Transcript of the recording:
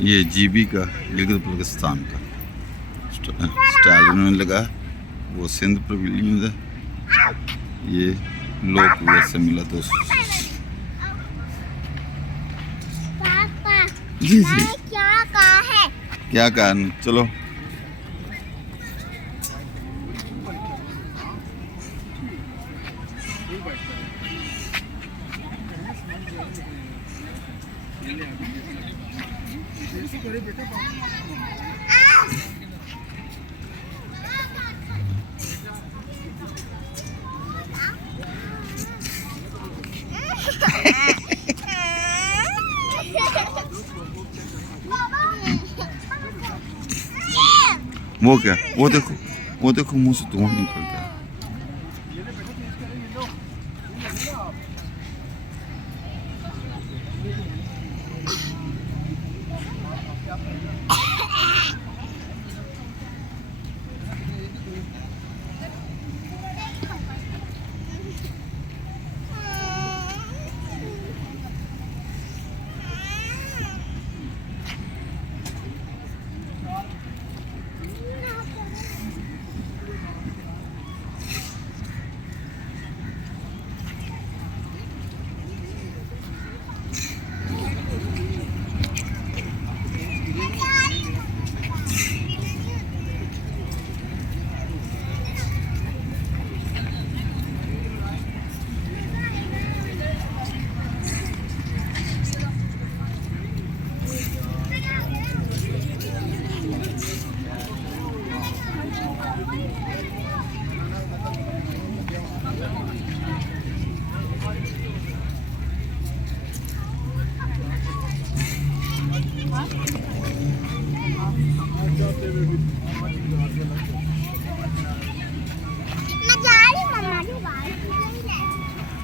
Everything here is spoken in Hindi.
ये जीबी का गिलगित बल्तिस्तान का स्टाइल उन्होंने लगा। वो सिंध पवेलियन है। ये लोग वैसे मिला दोस्तों। पापा जी जी क्या कहा है? क्या कहा? चलो वो क्या? वो देखो मुंह से धुआं निकलता है।